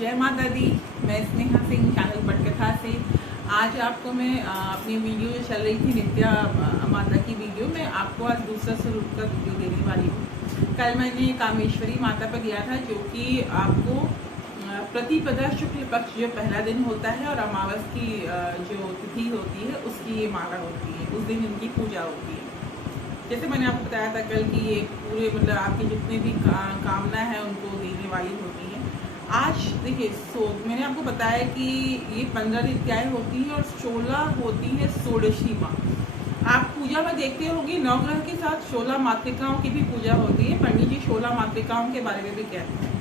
जय माता दी। मैं स्नेहा सिंह, चैनल पटकथा से। आज आपको मैं अपनी वीडियो जो चल रही थी नित्या माता की वीडियो में, आपको आज दूसरा स्वरूप का वीडियो देने वाली हूँ। कल मैंने कामेश्वरी माता पर गया था, जो कि आपको प्रतिपदा शुक्ल पक्ष जो पहला दिन होता है और अमावस की जो तिथि होती है उसकी ये माला होती है, उस दिन इनकी पूजा होती है। जैसे मैंने आपको बताया था कल कि ये पूरे मतलब आपके जितने भी कामना है उनको देने वाली होती है। आज देखिए, मैंने आपको बताया कि ये 15 नित्याएं होती हैं और 16 होती है षोडशी माँ। आप पूजा में देखते होंगे नवग्रह के साथ 16 मातृकाओं की भी पूजा होती है। पंडित जी 16 मातृकाओं के बारे में भी कहते हैं।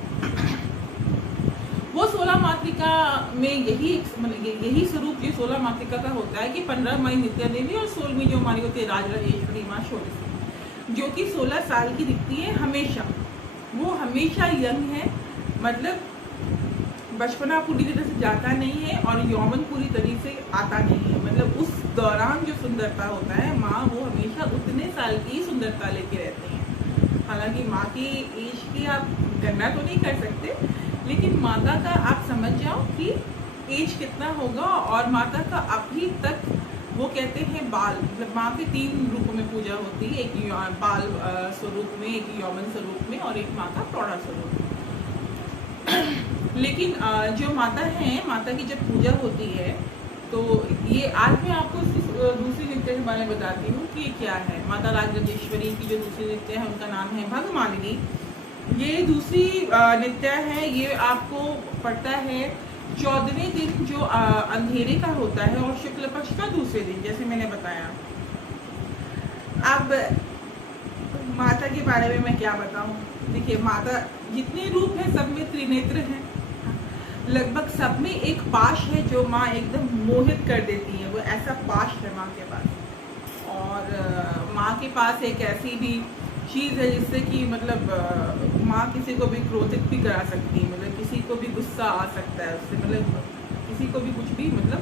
वो 16 मातृका में यही स्वरूप जो 16 मातृका का होता है कि 15 मई नित्या देवी और 16वीं जो हमारी होती है राजराजेश्वरी माँ षोडशी, जो कि 16 साल की दिखती है हमेशा। वो हमेशा यंग है, मतलब बचपना पूरी तरह से जाता नहीं है और यौवन पूरी तरह से आता नहीं है। मतलब उस दौरान जो सुंदरता होता है माँ, वो हमेशा उतने साल की सुंदरता लेके रहते हैं। हालांकि माँ की एज की आप गणना तो नहीं कर सकते, लेकिन माता का आप समझ जाओ कि एज कितना होगा। और माता का अभी तक वो कहते हैं बाल, मतलब माँ के 3 रूपों में पूजा होती है, एक बाल स्वरूप में, एक यौवन स्वरूप में और एक माँ का प्रौढ़ा स्वरूप में। लेकिन जो माता है, माता की जब पूजा होती है तो ये आज मैं आपको दूसरी नृत्य के बारे में बताती हूँ कि ये क्या है। माता राजराजेश्वरी की जो दूसरी नृत्य है उनका नाम है भगमालिनी। ये दूसरी नृत्य है, ये आपको पड़ता है 14वें दिन जो अंधेरे का होता है और शुक्ल पक्ष का दूसरे दिन, जैसे मैंने बताया। अब माता के बारे में मैं क्या बताऊं। देखिए, माता जितने रूप है सब में त्रिनेत्र हैं, लगभग सब में एक पाश है जो माँ एकदम मोहित कर देती है। वो ऐसा पाश है माँ के पास। और माँ के पास एक ऐसी भी चीज़ है जिससे कि मतलब माँ किसी को भी क्रोधित भी करा सकती है, मतलब किसी को भी गुस्सा आ सकता है उससे, मतलब किसी को भी कुछ भी मतलब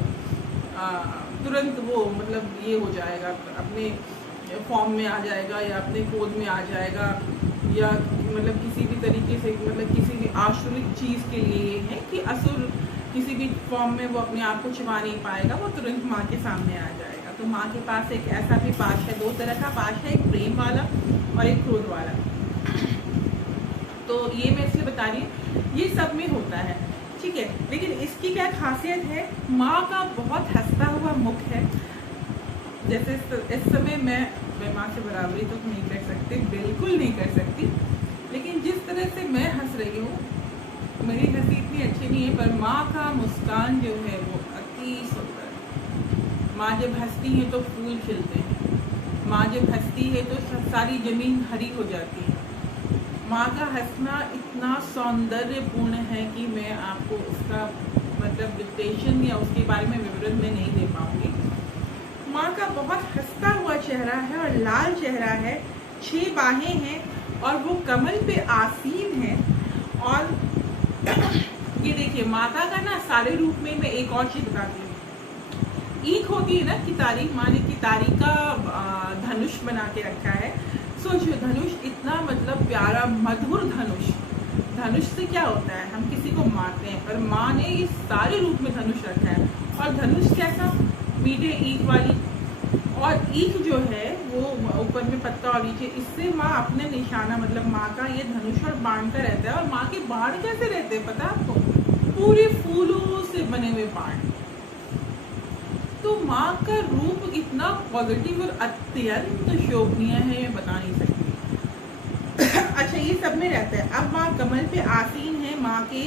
तुरंत वो मतलब ये हो जाएगा, अपने फॉर्म में आ जाएगा या अपने क्रोध में आ जाएगा, या मतलब किसी भी तरीके से, मतलब किसी भी आसुरिक चीज़ के लिए ये है कि असुर किसी भी फॉर्म में वो अपने आप को छिपा नहीं पाएगा, वो तुरंत माँ के सामने आ जाएगा। तो माँ के पास एक ऐसा भी पाश है, 2 तरह का पाश है, एक प्रेम वाला और एक क्रोध वाला। तो ये मैं इसलिए बता रही हूँ, ये सब में होता है, ठीक है। लेकिन इसकी क्या खासियत है, माँ का बहुत हंसता हुआ मुख है। जैसे इस समय मैं माँ से बराबरी तो नहीं कर सकती, बिल्कुल नहीं कर सकती, लेकिन जिस तरह से मैं हंस रही हूँ, मेरी हंसी इतनी अच्छी नहीं है, पर माँ का मुस्कान जो है वो अति सुंदर है। माँ जब हंसती है तो फूल खिलते हैं, माँ जब हंसती है तो सारी जमीन हरी हो जाती है। माँ का हंसना इतना सौंदर्यपूर्ण है कि मैं आपको उसका मतलब डिक्टेशन या उसके बारे में विवरण में नहीं दे पाऊँगी। माँ का बहुत हंसता हुआ चेहरा है और लाल चेहरा है, 6 बाहें हैं और वो कमल पे आसीन है। और ये देखिए, माता का ना सारे रूप में मैं एक और चीज बताती हूँ। ईख होती है ना, कितारी, माँ ने कितारी का धनुष बना के रखा है। सोचिए, धनुष इतना मतलब प्यारा मधुर धनुष। धनुष से क्या होता है, हम किसी को मारते हैं, पर माँ ने ये सारे रूप में धनुष रखा है। और धनुष कैसा, मीठे ईख वाली, और ईख जो है वो ऊपर में पत्ता और नीचे, इससे माँ अपने निशाना, मतलब माँ का ये धनुष और बाण का रहता है। और माँ के बाण कैसे रहते हैं पता है आपको, पूरे फूलों से बने हुए बाण। तो माँ का रूप इतना पॉजिटिव और अत्यंत शोभनीय है, मैं बता नहीं सकती। अच्छा, ये सब में रहता है। अब माँ कमल पे आसीन है, माँ के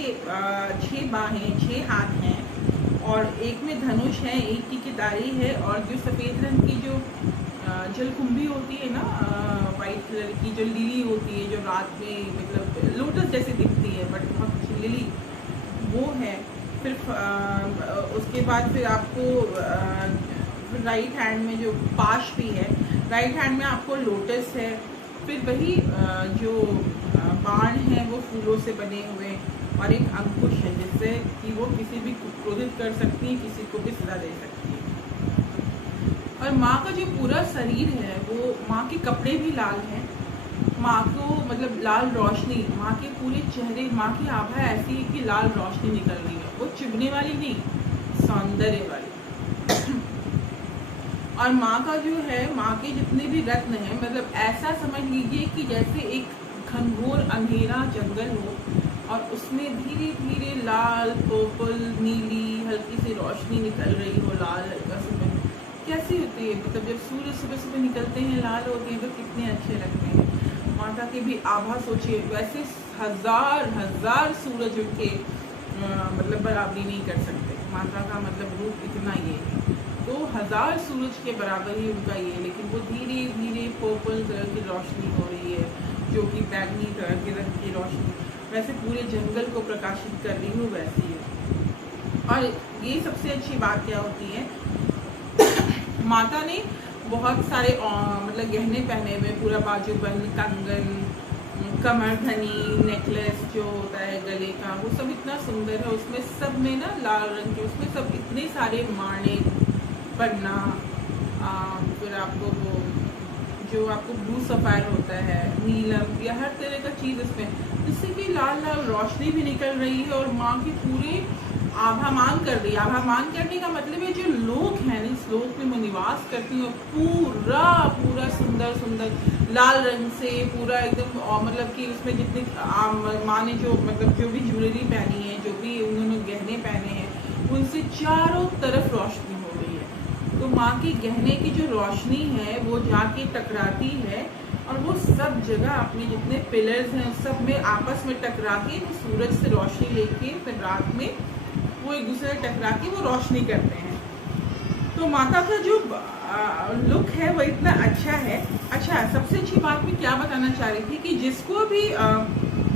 6 बाहें, 6 हाथ हैं और एक में धनुष है, एक की कितारी है, और जो सफ़ेद रंग की जो जलकुंभी होती है ना, वाइट कलर की जो लिली होती है, जो रात में मतलब लोटस जैसे दिखती है बट बहुत अच्छी लिली, वो है। फिर उसके बाद फिर आपको राइट हैंड में जो पाश भी है, राइट हैंड में आपको लोटस है। फिर वही जो बाण है वो फूलों से बने हुए, और एक अंकुश है जिससे कि वो किसी भी को क्रोधित कर सकती है, किसी को भी सजा दे सकती है। और माँ का जो पूरा शरीर है, वो माँ के कपड़े भी लाल हैं, माँ को मतलब लाल रोशनी, माँ के पूरे चेहरे, माँ की आभा ऐसी है कि लाल रोशनी निकल रही है, वो चुभने वाली नहीं, सौंदर्य वाली। और माँ का जो है, माँ के जितने भी रत्न हैं, मतलब ऐसा समझ लीजिए कि जैसे एक घनघोर अंधेरा जंगल हो और उसमें धीरे धीरे लाल, पर्पल, नीली हल्की सी रोशनी निकल रही हो, लाल हल्का सुबह कैसी होती है, मतलब जब सूर्य सुबह सुबह निकलते हैं लाल होते हैं तो कितने अच्छे लगते हैं। माता की भी आभा सोचिए, वैसे हजार हजार सूरज उनके मतलब बराबरी नहीं कर सकते। माता का मतलब रूप इतना ये है, तो हजार सूरज के बराबर ही उनका ये, लेकिन वो धीरे धीरे पर्पल कलर की रोशनी हो रही है, जो कि बैगनी कलर के रंग की रोशनी वैसे पूरे जंगल को प्रकाशित कर रही हो, वैसी है। और ये सबसे अच्छी बात क्या होती है, माता ने बहुत सारे मतलब गहने पहने हुए, पूरा बाजूबंद, कंगन, कमर धनी, नेकलेस जो होता है गले का, वो सब इतना सुंदर है। उसमें सब में ना लाल रंग के, उसमें सब इतने सारे माणिक, पन्ना, फिर आपको वो जो आपको ब्लू सफायर होता है, नीलम, या हर तरह का चीज़ इसमें, जिससे कि लाल लाल रोशनी भी निकल रही है और माँ की पूरी आभामान कर रही है। आभामान करने का मतलब है जो लोग हैं इस लोक में निवास करती हैं, पूरा पूरा सुंदर सुंदर लाल रंग से पूरा एकदम, मतलब कि उसमें जितनी माँ ने जो मतलब जो भी ज्वेलरी पहनी है, जो भी उन्होंने गहने पहने हैं, उनसे चारों तरफ रोशनी हो रही है। तो माँ के गहने की जो रोशनी है वो जाके टकराती है और वो सब जगह अपने जितने पिलर्स हैं उस सब में आपस में टकरा के वो सूरज से रोशनी लेके फिर रात में वो एक दूसरे से टकरा के वो रोशनी करते हैं। तो माता का जो लुक है वो इतना अच्छा है। अच्छा, सबसे अच्छी बात मैं क्या बताना चाह रही थी कि जिसको भी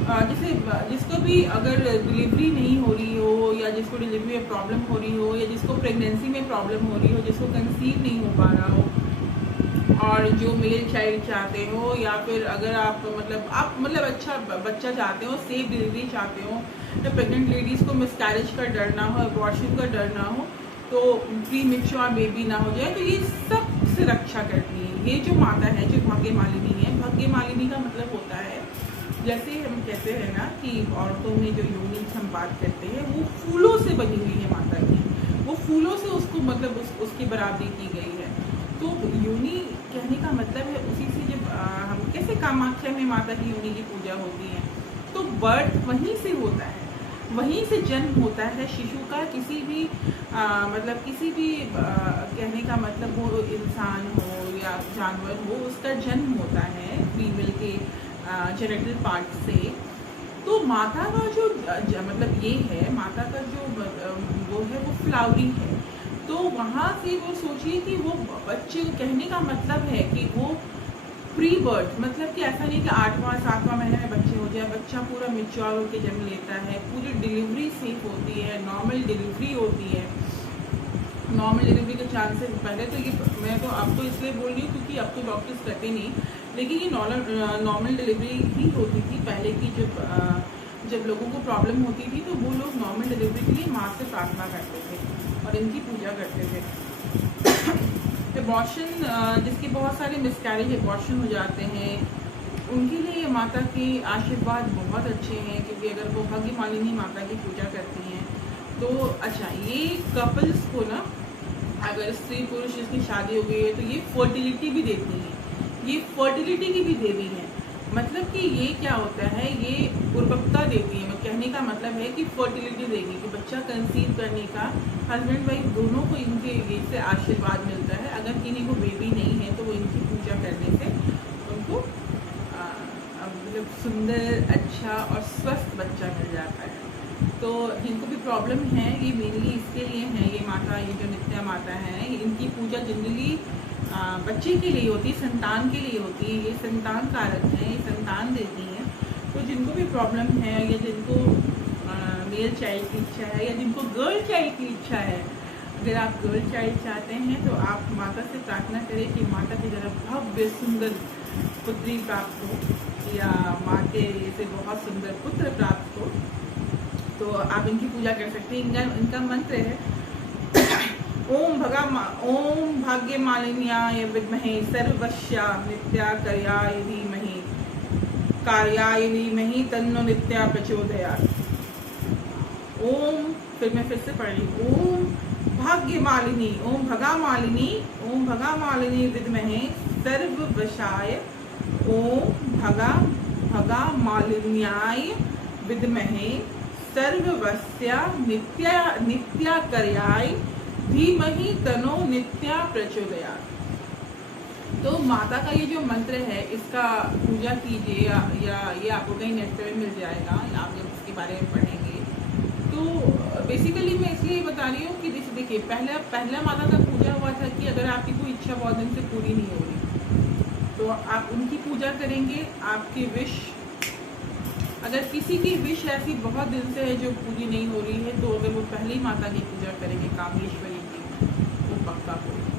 जैसे जिसको भी अगर डिलीवरी नहीं हो रही हो, या जिसको डिलीवरी में प्रॉब्लम हो रही हो, या जिसको प्रेगनेंसी में प्रॉब्लम हो रही हो, जिसको कंसीव नहीं हो पा रहा हो, और जो मेल चाइल्ड चाहते हो, या फिर अगर आप मतलब अच्छा बच्चा चाहते हो, सेफ डिलीवरी चाहते हो, या प्रेग्नेंट लेडीज़ को मिसकैरेज का डर ना हो, अबॉर्शन का डर ना हो, तो प्री मैच्योर बेबी ना हो जाए, तो ये सब से रक्षा करती है ये जो माता है, जो भाग्य मालिनी है। भाग्य मालिनी का मतलब होता है, जैसे हम कहते हैं ना कि औरतों में जो योनि हम बात करते हैं वो फूलों से बनी हुई है माता की, वो फूलों से उसको मतलब उसकी बराबरी की गई है। तो योनि कहने का मतलब है उसी से, जब हम कैसे कामाख्या में माता की योनि की पूजा होती है, तो बर्थ वहीं से होता है, वहीं से जन्म होता है शिशु का। किसी भी मतलब किसी भी कहने का मतलब वो इंसान हो या जानवर हो, उसका जन्म होता है फीमेल के जेनिटल पार्ट से। तो माता का जो मतलब ये है, माता का जो वो है वो फ्लावरिंग है। तो वहाँ से वो सोचिए कि वो बच्चे, कहने का मतलब है कि वो प्री बर्थ, मतलब कि ऐसा नहीं कि 8वां 7वां महीने में बच्चे हो जाए, बच्चा पूरा मैच्योर होकर जन्म लेता है, पूरी डिलीवरी सेफ होती है, नॉर्मल डिलीवरी होती है। नॉर्मल डिलीवरी के चांसेस पहले तो ये मैं तो आपको इसलिए बोल रही हूँ क्योंकि अब तो डॉक्टर्स करते नहीं, लेकिन ये नॉर्मल डिलीवरी ही होती थी पहले की। जब लोगों को प्रॉब्लम होती थी तो वो लोग नॉर्मल डिलीवरी के लिए माँ से प्रार्थना करते थे और इनकी पूजा करते थे। एबॉर्शन, जिसके बहुत सारे मिसकैरेज एबॉर्शन हो जाते हैं, उनके लिए माता के आशीर्वाद बहुत अच्छे हैं, क्योंकि अगर वो भाग्य मालिनी माता की पूजा करती हैं तो अच्छा, ये कपल्स को ना, अगर स्त्री पुरुष जिसकी शादी हो गई है तो ये फर्टिलिटी भी देती हैं, ये फर्टिलिटी की भी देवी है। मतलब कि ये क्या होता है, ये उर्वरकता देती है। कहने का मतलब है कि फर्टिलिटी देगी, कि बच्चा कंसीव करने का हस्बैंड वाइफ दोनों को इनके ये से आशीर्वाद मिलता है। अगर किन्हीं को बेबी नहीं है तो वो इनकी पूजा करने से उनको मतलब सुंदर, अच्छा और स्वस्थ बच्चा मिल जाता है। तो जिनको भी प्रॉब्लम है, ये मेनली इसके लिए है, ये माता, ये जो नित्या माता है, इनकी पूजा जनरली बच्चे के लिए होती है, संतान के लिए होती है। ये संतान कारक है, ये संतान देती हैं। तो जिनको भी प्रॉब्लम है, या जिनको मेल चाइल्ड की इच्छा है, या जिनको गर्ल चाइल्ड की इच्छा है, अगर आप गर्ल चाइल्ड चाहते हैं तो आप माता से प्रार्थना करें कि माता की तरफ भव्य सुंदर पुत्री प्राप्त हो, या माँ के से बहुत सुंदर पुत्र प्राप्त हो। तो आप इनकी पूजा कर सकते हैं। इनका मंत्र है ओम भाग्य मालिन्याय विद्महे सर्ववश्या नित्याकर्याय धीमहि कार्याय धीमहि तन्नो नित्या प्रचोदयात्। ओम, फिर मैं फिर से पढ़ रही हूँ। ओम भाग्यमालिनी, ओम भगामालिनी, ओम भगामालिनी विद्महे सर्ववशाय, ओम भगामालिन्याय विद्महे सर्ववस्या नित्याकर्याय धीमहि तन्नो नित्या प्रचोदयात्। तो माता का ये जो मंत्र है इसका पूजा कीजिए, या ये आपको कहीं नेट पे मिल जाएगा, आप जब इसके बारे में पढ़ेंगे। तो बेसिकली मैं इसलिए बता रही हूँ कि देखिए पहला माता का पूजा हुआ था कि अगर आपकी कोई इच्छा बहुत दिन से पूरी नहीं हो रही तो आप उनकी पूजा करेंगे। आपकी विश, अगर किसी की विश ऐसी बहुत दिन से है जो पूरी नहीं हो रही है, तो अगर वो पहली माता की पूजा करेंगे कामेश्वरी की, वो पक्का होगी।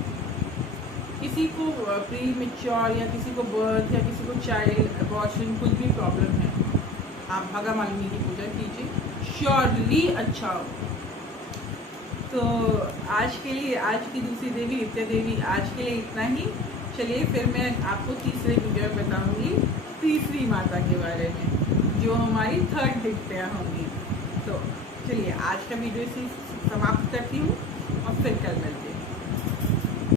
किसी को प्री मेच्योर या किसी को बर्थ या किसी को चाइल्ड अबॉर्शन कुछ भी प्रॉब्लम है, आप भगामालिनी की पूजा कीजिए, श्योरली अच्छा हो। तो आज के लिए, आज की दूसरी देवी नित्या देवी, आज के लिए इतना ही। चलिए फिर मैं आपको तीसरे वीडियो में बताऊंगी तीसरी माता के बारे में, जो हमारी थर्ड दिव्या होंगी। तो चलिए आज का वीडियो इसी समाप्त करती हूँ और फिर कल मिलते हैं।